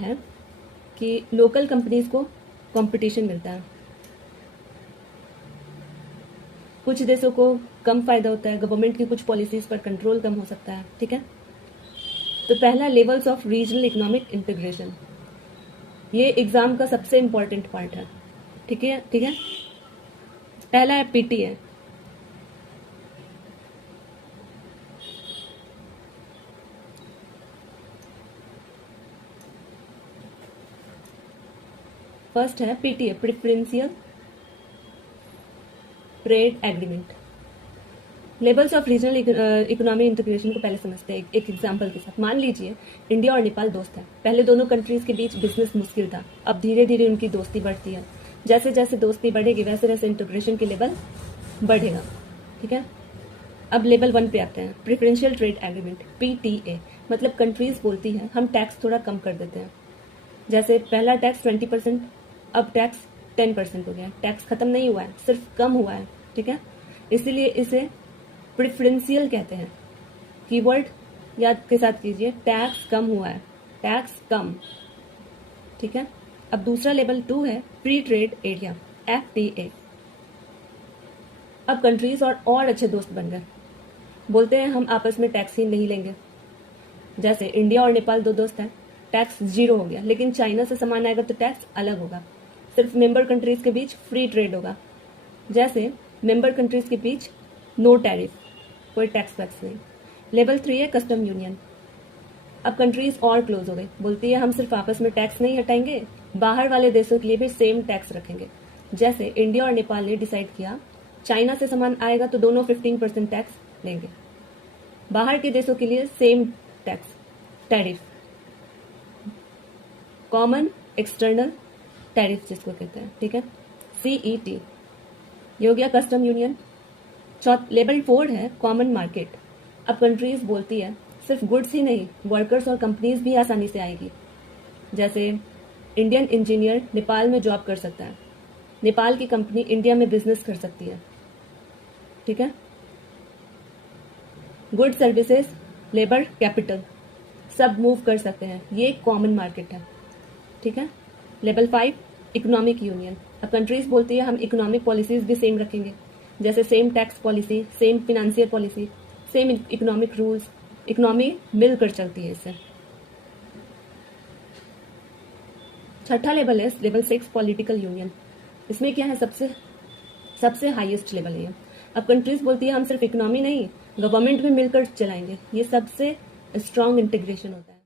है कि local companies को कंपटीशन मिलता है, कुछ देशों को कम फायदा होता है, गवर्नमेंट की कुछ पॉलिसीज पर कंट्रोल कम हो सकता है। ठीक है, तो पहला levels of regional economic integration, ये एग्जाम का सबसे इंपॉर्टेंट पार्ट है। ठीक है, ठीक है। पहला है पीटी है, फर्स्ट है PTA, preferential trade agreement. Levels of regional economic integration को पहले समझते हैं एक एग्जांपल के साथ। मान लीजिए इंडिया और नेपाल दोस्त हैं। पहले दोनों कंट्रीज के बीच बिजनेस मुश्किल था, अब धीरे धीरे उनकी दोस्ती बढ़ती है। जैसे जैसे दोस्ती बढ़ेगी वैसे वैसे इंटीग्रेशन के लेवल बढ़ेगा। ठीक है, अब लेवल 1 पे आते हैं, प्रेफरेंशियल ट्रेड एग्रीमेंट, पीटीए। मतलब कंट्रीज बोलती है हम टैक्स थोड़ा कम कर देते हैं। जैसे पहला टैक्स 20%, अब टैक्स 10% हो गया। टैक्स खत्म नहीं हुआ है, सिर्फ कम हुआ है। ठीक है, इसीलिए इसे प्रेफरेंशियल कहते हैं। कीवर्ड याद के साथ कीजिए, टैक्स कम हुआ है, टैक्स कम। ठीक है, अब दूसरा लेवल 2 है फ्री ट्रेड एरिया, एफटीए। अब कंट्रीज और अच्छे दोस्त बन गए, बोलते हैं हम आपस में टैक्स ही नहीं लेंगे। जैसे इंडिया और नेपाल दो दोस्त हैं, टैक्स 0 हो गया, लेकिन चाइना से सामान आएगा तो टैक्स अलग होगा। सिर्फ मेंबर कंट्रीज के बीच फ्री ट्रेड होगा। जैसे मेंबर कंट्रीज के बीच नो टैरिफ, कोई टैक्स वैक्स नहीं। लेवल 3 है कस्टम यूनियन। अब कंट्रीज और क्लोज हो गई, बोलती है हम सिर्फ आपस में टैक्स नहीं हटाएंगे, बाहर वाले देशों के लिए भी सेम टैक्स रखेंगे। जैसे इंडिया और नेपाल ने डिसाइड किया चाइना से सामान आएगा तो दोनों 15% टैक्स लेंगे, बाहर के देशों के लिए same tax, tariff, common external tariff जिसको कहते हैं। ठीक है, सीईटी, ये हो गया कस्टम यूनियन। लेवल 4 है कॉमन मार्केट। अब कंट्रीज बोलती है सिर्फ गुड्स ही नहीं, वर्कर्स और कंपनीज भी आसानी से आएगी। जैसे इंडियन इंजीनियर नेपाल में जॉब कर सकता है, नेपाल की कंपनी इंडिया में बिजनेस कर सकती है। ठीक है, गुड सर्विसेज, लेबर, कैपिटल सब मूव कर सकते हैं, ये कॉमन मार्केट है। ठीक है, लेवल 5 इकोनॉमिक यूनियन। अब कंट्रीज बोलती है हम इकोनॉमिक पॉलिसीज भी सेम रखेंगे, जैसे same tax policy, same financial policy, same economic rules, economy मिलकर चलती है इससे। छठा लेवल है लेवल 6 पॉलिटिकल यूनियन। इसमें क्या है, सबसे हाईएस्ट लेवल है ये। अब कंट्रीज बोलती है हम सिर्फ इकोनॉमी नहीं, गवर्नमेंट भी मिलकर चलाएंगे। ये सबसे स्ट्रांग इंटीग्रेशन होता है।